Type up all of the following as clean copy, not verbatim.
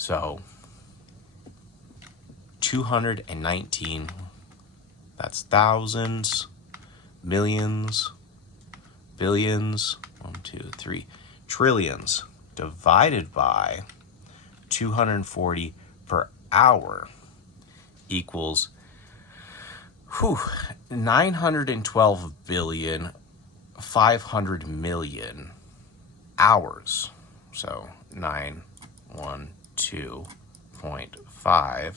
So 219, that's thousands, millions, billions, 1, 2, 3, trillions divided by 240 per hour equals 912 billion 500 million hours. So 912.5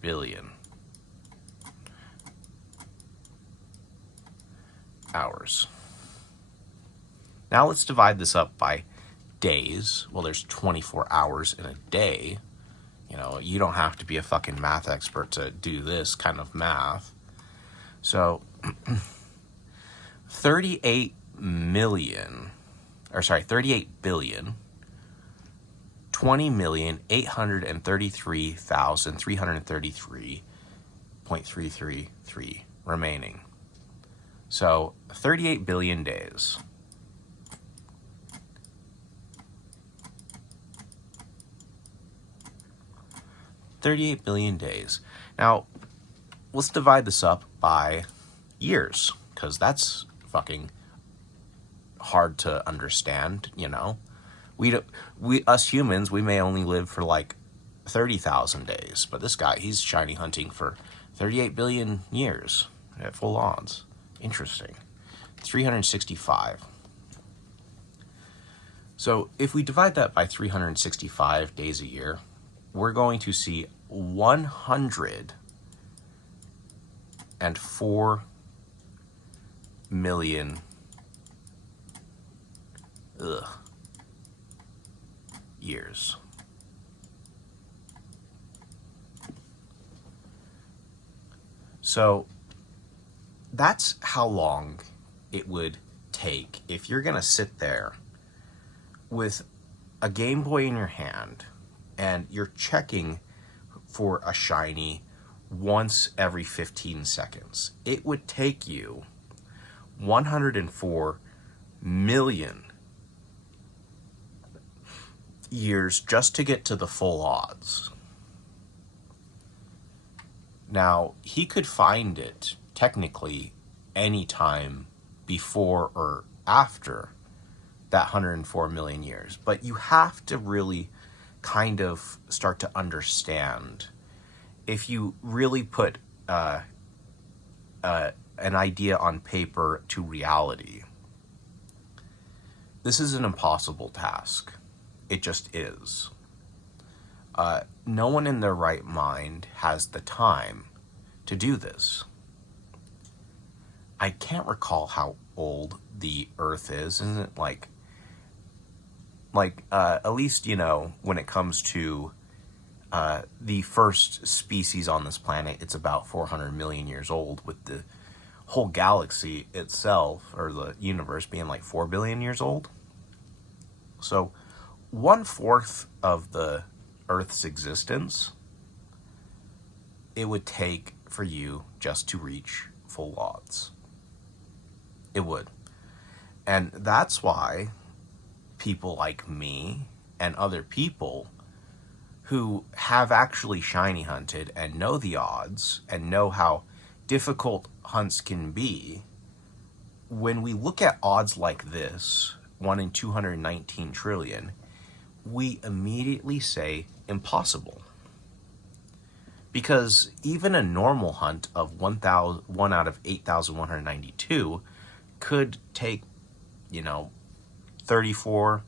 billion hours. Now let's divide this up by days. Well, there's 24 hours in a day. You know, you don't have to be a fucking math expert to do this kind of math. So 38 billion 20,833,333.333 remaining. So 38 billion days. $38 billion days. Now, let's divide this up by years, because that's fucking hard to understand, you know. Us humans, we may only live for like 30,000 days, but this guy, he's shiny hunting for 38 billion years at full odds. Interesting. 365. So if we divide that by 365 days a year, we're going to see 104 million years. So that's how long it would take if you're going to sit there with a Game Boy in your hand and you're checking for a shiny once every 15 seconds. It would take you 104 million years just to get to the full odds. Now, he could find it technically anytime before or after that 104 million years, but you have to really kind of start to understand, if you really put an idea on paper to reality, this is an impossible task. It just is. No one in their right mind has the time to do this. I can't recall how old the Earth is. Isn't it like at least, you know, when it comes to the first species on this planet, it's about 400 million years old, with the whole galaxy itself, or the universe, being like 4 billion years old. So 1/4 of the Earth's existence, it would take for you just to reach full odds. It would. And that's why people like me and other people who have actually shiny hunted and know the odds and know how difficult hunts can be, when we look at odds like this, 1 in 219 trillion, we immediately say impossible. Because even a normal hunt of 1 out of 8,192 could take, you know, 34,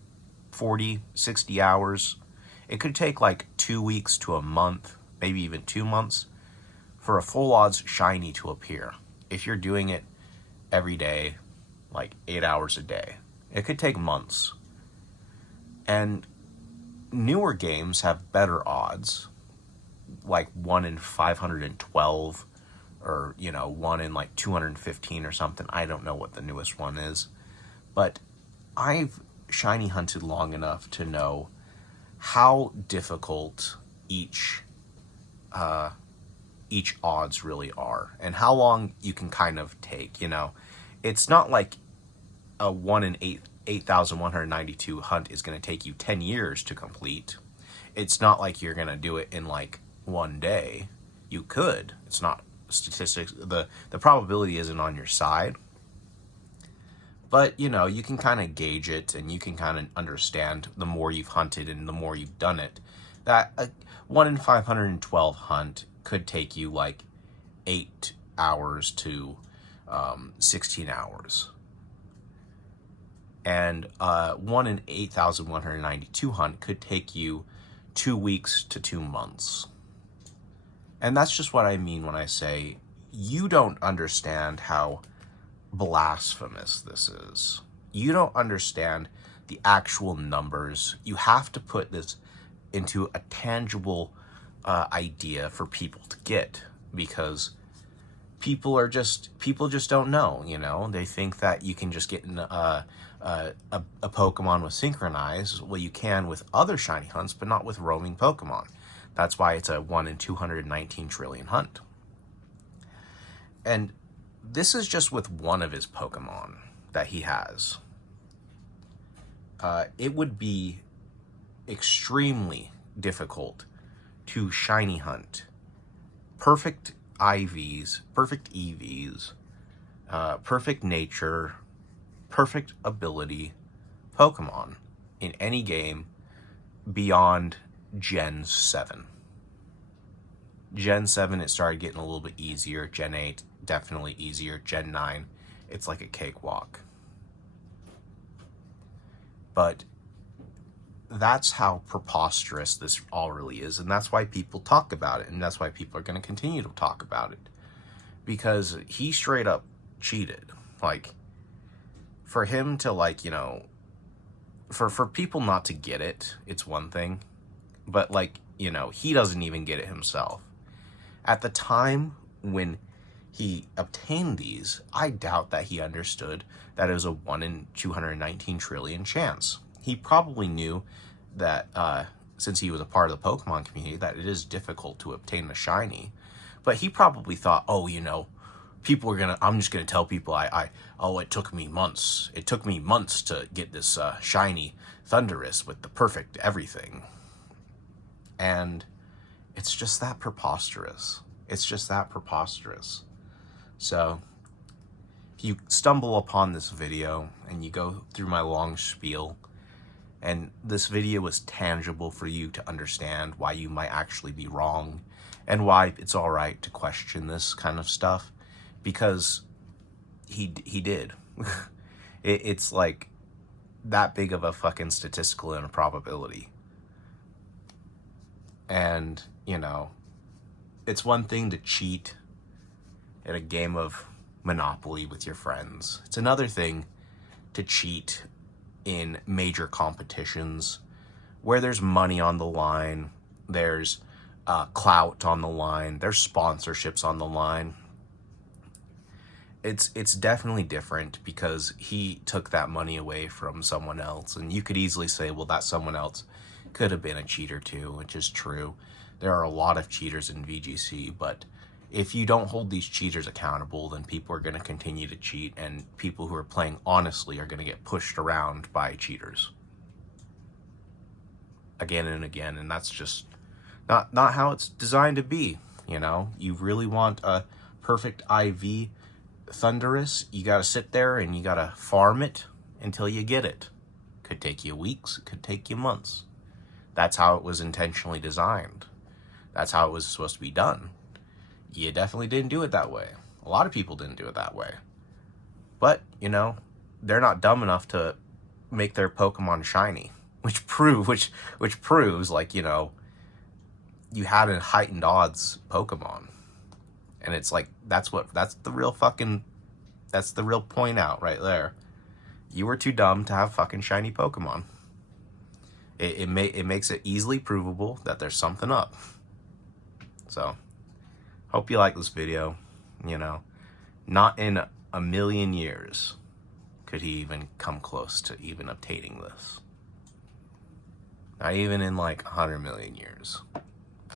40, 60 hours. It could take like 2 weeks to a month, maybe even 2 months, for a full odds shiny to appear. If you're doing it every day, like 8 hours a day, it could take months. And newer games have better odds, like 1 in 512, or, you know, 1 in like 215 or something. I don't know what the newest one is, but I've shiny hunted long enough to know how difficult each odds really are, and how long you can kind of take, you know. It's not like a 1 in 8,192 hunt is going to take you 10 years to complete. It's not like you're gonna do it in like one day. You could. It's not statistics. The probability isn't on your side. But, you know, you can kind of gauge it, and you can kind of understand the more you've hunted and the more you've done it, that a 1 in 512 hunt could take you like 8 hours to 16 hours. And 1 in 8,192 hunt could take you 2 weeks to 2 months. And that's just what I mean when I say you don't understand how blasphemous this is. You don't understand the actual numbers. You have to put this into a tangible idea for people to get, because people just don't know, you know. They think that you can just get in a Pokemon with Synchronize. Well, you can with other shiny hunts, but not with roaming Pokemon. That's why it's a 1 in 219 trillion hunt. And this is just with one of his Pokemon that he has. It would be extremely difficult to shiny hunt perfect IVs, perfect EVs, perfect nature, perfect ability Pokemon in any game beyond Gen 7. Gen 7, it started getting a little bit easier. Gen 8, definitely easier. Gen 9, it's like a cakewalk. But that's how preposterous this all really is, and that's why people talk about it, and that's why people are going to continue to talk about it. Because he straight up cheated. Like, for him to, like, you know, for people not to get it, it's one thing. But, like, you know, he doesn't even get it himself. At the time when he obtained these, I doubt that he understood that it was a 1 in 219 trillion chance. He probably knew that, since he was a part of the Pokemon community, that it is difficult to obtain a shiny. But he probably thought, oh, you know, I'm just gonna tell people it took me months. It took me months to get this shiny Thundurus with the perfect everything. And it's just that preposterous. It's just that preposterous. So, if you stumble upon this video and you go through my long spiel, and this video was tangible for you to understand why you might actually be wrong, and why it's all right to question this kind of stuff, because he did. It's like that big of a fucking statistical improbability. And, you know, it's one thing to cheat at a game of Monopoly with your friends. It's another thing to cheat in major competitions where there's money on the line, there's clout on the line, there's sponsorships on the line. It's definitely different, because he took that money away from someone else, and you could easily say, well, that someone else could have been a cheater too, which is true. There are a lot of cheaters in VGC, but if you don't hold these cheaters accountable, then people are going to continue to cheat, and people who are playing honestly are going to get pushed around by cheaters again and again, and that's just not how it's designed to be. You know, you really want a perfect IV Thundurus, you got to sit there and you got to farm it until you get it. Could take you weeks, it could take you months. That's how it was intentionally designed. That's how it was supposed to be done. You definitely didn't do it that way. A lot of people didn't do it that way. But, you know, they're not dumb enough to make their Pokemon shiny, which proves, like, you know, you had a heightened odds Pokemon. And it's like, that's the real point out right there. You were too dumb to have fucking shiny Pokemon. It makes it easily provable that there's something up. So, hope you like this video. You know, not in a million years could he even come close to even obtaining this. Not even in like 100 million years.